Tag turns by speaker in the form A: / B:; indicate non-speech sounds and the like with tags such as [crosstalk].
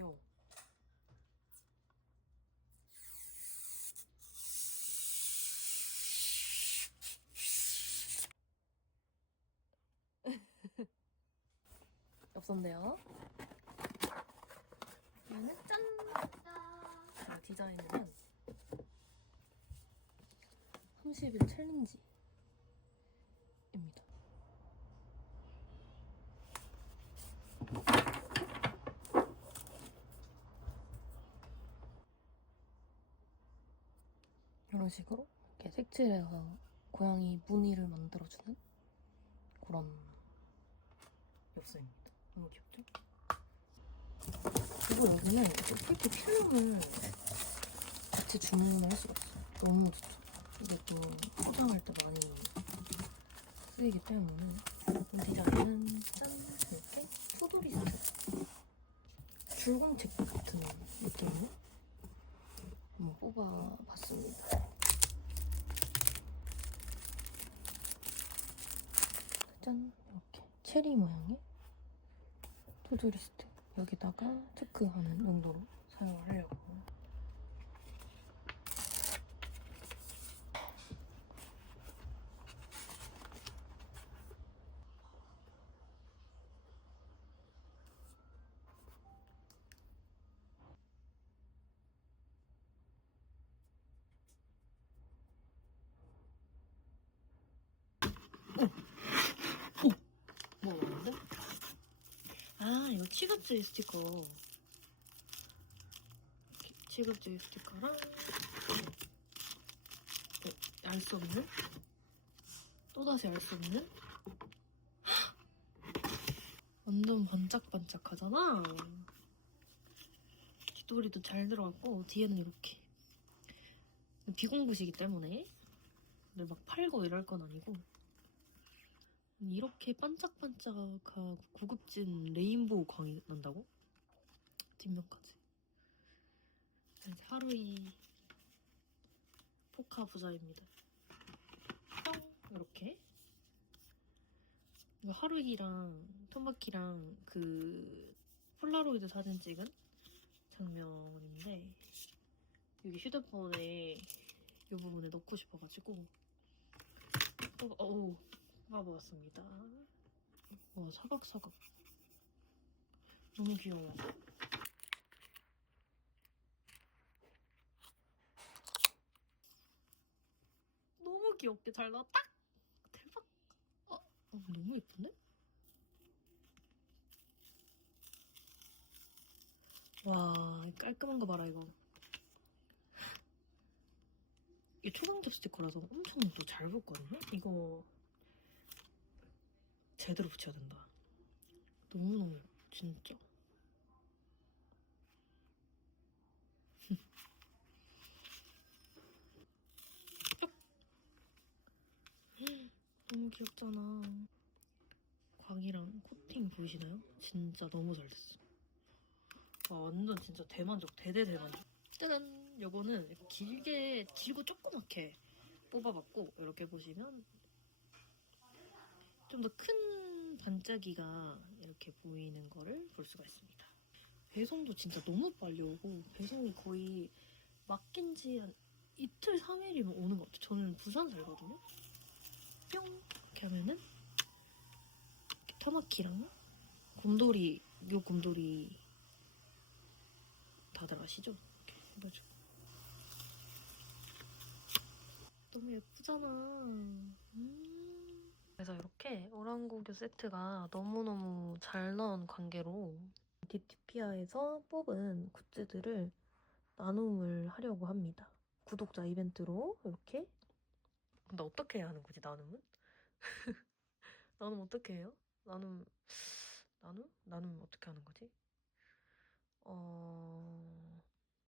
A: 귀여워. [laughs] 없었네요. 얘는 짠! 자, 디자인은 30일 챌린지. 식으로 이렇게 색칠해서 고양이 무늬를 만들어주는 그런 엽서입니다. 너무 귀엽죠? 그리고 여기는 이렇게 필름을 같이 주문을 할 수가 있어요. 너무 좋죠. 이게 또 포장할 때 많이 쓰이기 때문에 이 디자인은 짠! 이렇게 투도리스트 줄공책 같은 느낌으로 뽑아봤습니다. 짠! 이렇게. 체리 모양의 투두리스트. 여기다가 체크하는 용도로 사용을 하려고. 뭐 나왔는데? 취급주의 스티커. 취급주의 스티커랑 알 수 없는? 또다시 알 수 없는? [gasps] 완전 반짝반짝하잖아. 뒷도리도 잘 들어갔고 뒤에는 이렇게. 비공구시기 때문에. 막 팔고 이럴 건 아니고 이렇게 반짝반짝하고 고급진 레인보우 광이 난다고? 뒷면까지. 하루이 포카 부자입니다. 뿅 이렇게. 이거 하루이랑 토마키랑 그 폴라로이드 사진 찍은 장면인데 여기 휴대폰에 이 부분에 넣고 싶어가지고. 또어 우 뽑아보았습니다. 와 사각사각 너무 귀여워. 너무 귀엽게 잘 나왔다. 대박. 어, 어, 너무 예쁜데? 와 깔끔한 거 봐라 이거. 이게 초강접 스티커라서 엄청 또 잘 붙거든요? 이거 제대로 붙여야 된다. 너무너무 진짜. 쭉! 너무 귀엽잖아. 광이랑 코팅 보이시나요? 진짜 너무 잘 됐어. 와, 완전 진짜 대만족, 대대 대만족. 짜잔! 요거는 길게, 길고 조그맣게 뽑아봤고, 이렇게 보시면 좀 더 큰 반짝이가 이렇게 보이는 거를 볼 수가 있습니다. 배송도 진짜 너무 빨리 오고 배송이 거의 맡긴 지 한 이틀, 3일이면 오는 것 같아요. 저는 부산 살거든요. 뿅! 이렇게 하면은 이렇게 타마키랑 곰돌이, 요 곰돌이 다들 아시죠? 이렇게 해가지고 너무 예쁘잖아. 음. 그래서 이렇게 오랑고교 세트가 너무너무 잘 나온 관계로 디티피아에서 뽑은 굿즈들을 나눔을 하려고 합니다. 구독자 이벤트로 이렇게 근데 어떻게 해야 하는 거지 나눔은? [laughs] 나눔 어떻게 해요? 나눔 나눔? 나눔 어떻게 하는 거지? 어...